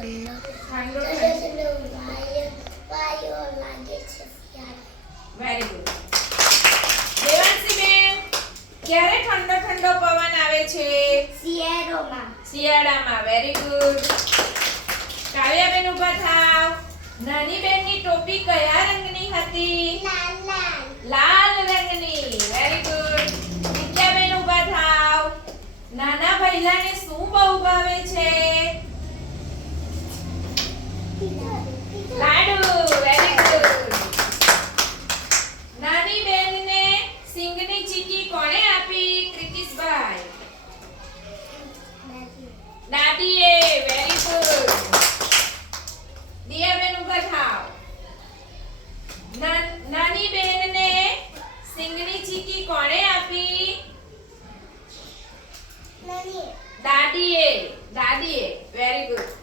Very good Devanshi બેન, ક્યારે ઠંડો ઠંડો પવન આવે છે? શિયાળોમાં. શિયાળામાં વેરી ગુડ કાવ્યાબેન ઊભા થાવ. નાની બેનની ટોપી કયા રંગની હતી? લાલ રંગની. વેરી ગુડ વિદ્યાબેન ઊભા થાવ. નાના ભૈલાને શું બહુ ભાવે છે લાડુ વેરી ગુડ નાની બેનને સિંગની ચીકી કોણે આપી ક્રિતિશભાઈ? દાદીએ વેરી ગુડ દિયાબેન ઊભા થાવ. ના- નાની બેનને સિંગની ચીકી કોણે આપી? દાદીએ દાદીએ વેરી ગુડ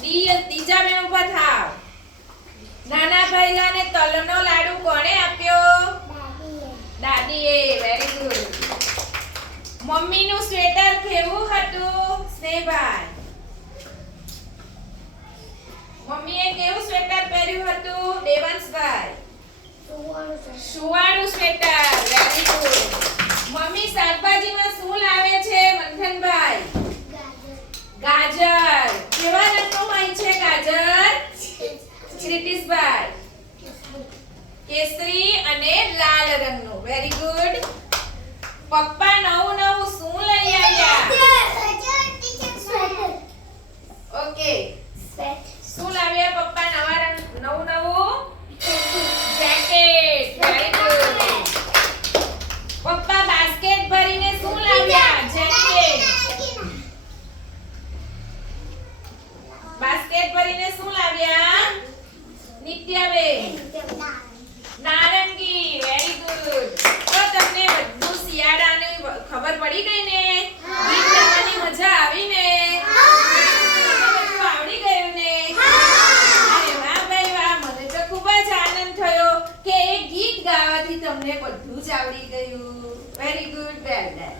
ત્રીજા બેન ઊભા થાવ. નાના ભૈલાને તલનો લાડુ કોણે આપ્યો? દાદીએ વેરી ગુડ મમ્મીનું સ્વેટર કેવું હતું? સ્નેહભાઈ. મમ્મીએ કેવું સ્વેટર પહેર્યું હતું? દેવંશભાઈ. સુવાળું સ્વેટર વેરી ગુડ મમ્મી શાકભાજીમાં શું લાવે છે? મંથનભાઈ. ગાજર ગાજર કેવા રંગનું હોય છે ગાજર ક્રિતિશભાઈ કેસરી અને લાલ રંગનું. વેરી ગુડ પપ્પા નવું નવું તમારાથી તમને બધું જ આવડી ગયું. Very good well done